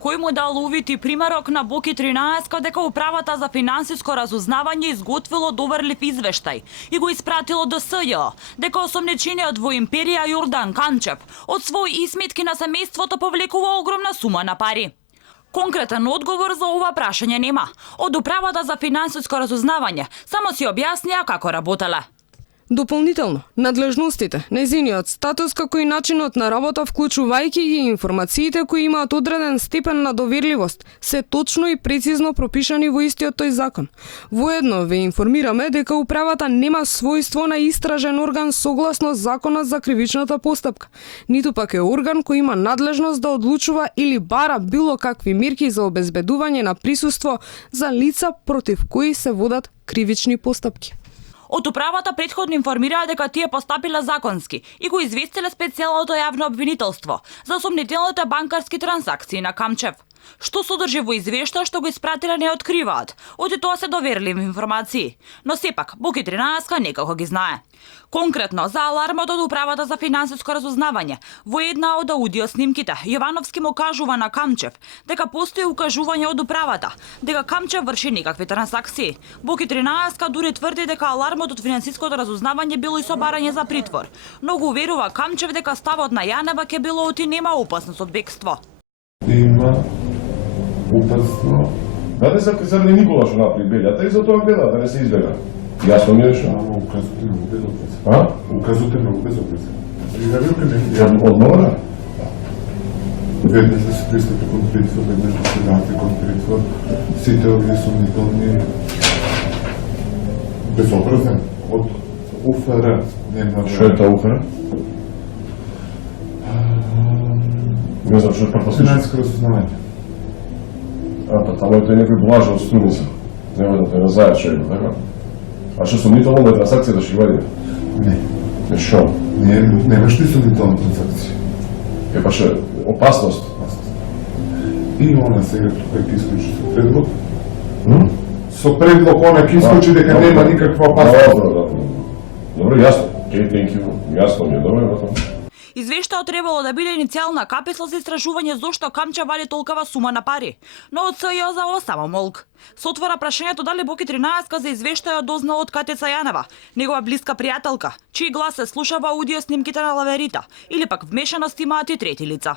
Кој му дал увид и примерок на Боки 13 дека Управата за финансиско разузнавање изготвило доверлив извештај и го испратило до СЈ, дека осомничениот во империја Јордан Камчев од своји сметки на семејството повлекува огромна сума на пари. Конкретен одговор за ова прашање нема. Од Управата за финансиско разузнавање само си објаснија како работеле. Дополнително, надлежностите, нејзиниот статус како и начинот на работа, вклучувајќи ги информациите кои имаат одреден степен на доверливост, се точно и прецизно пропишани во истиот тој закон. Воедно ве информираме дека Управата нема својство на истражен орган согласно Законот за кривичната постапка, ниту пак е орган кој има надлежност да одлучува или бара било какви мерки за обезбедување на присуство за лица против кои се водат кривични постапки. Од Управата претходно информираа дека тие постапиле законски и го известиле специјалното јавно обвинителство за сомнителните банкарски трансакции на Камчев. Што содржи во извештај што го испратиле не откриваат, оти тоа се доверливи информации, но сепак Боки 13 некако ги знае. Конкретно за алармот од Управата за финансиско разузнавање, во една од аудио снимките Јовановски му кажува на Камчев дека постои укажување од Управата дека Камчев врши некакви трансакции. Боки 13 дури тврди дека алармот од финансиското разузнавање било и собарање за притвор, но го уверува Камчев дека ставот на Јанева ќе било оти нема опасност од бегство. Има опасно. Знаете за не Никола што направи белјата и за тоа гледа да не се избега. Јасно ми е што. Указот е многу безопасен. А? Указот е многу безопасен. Од нова? Веднаш да се пристапи кон притвор, веднаш да се дати кон притвор. Сите овие сомнителни безобразен од УФР. Што е тоа УФР? Не знам што е прва слушам. Финансиско разузнавање. Па тамо е тој некој блажа од Струница. Нема да те назаја човек, така? А што сомнително е трансакција да ќе вади? Не. Што? Немаш ли сомнителна трансакција? Е па што опасност? И она сега тука ќе исклучи со предлог. Со предлог она ќе исклучи дека нема никаква опасност. Добро, јасно. Thank you. Јасно ми е, добро. Извештајот требало да биде иницијална каписла за истражување зошто Камчев вади толкова сума на пари, но од СЈ за остава молк. Се отвора прашањето дали Боки 13 за извештајот дознал од Катеца Јанева, негова блиска пријателка, чиј глас се слуша во аудио снимките на лаверита, или пак вмешаност имаат и трети лица.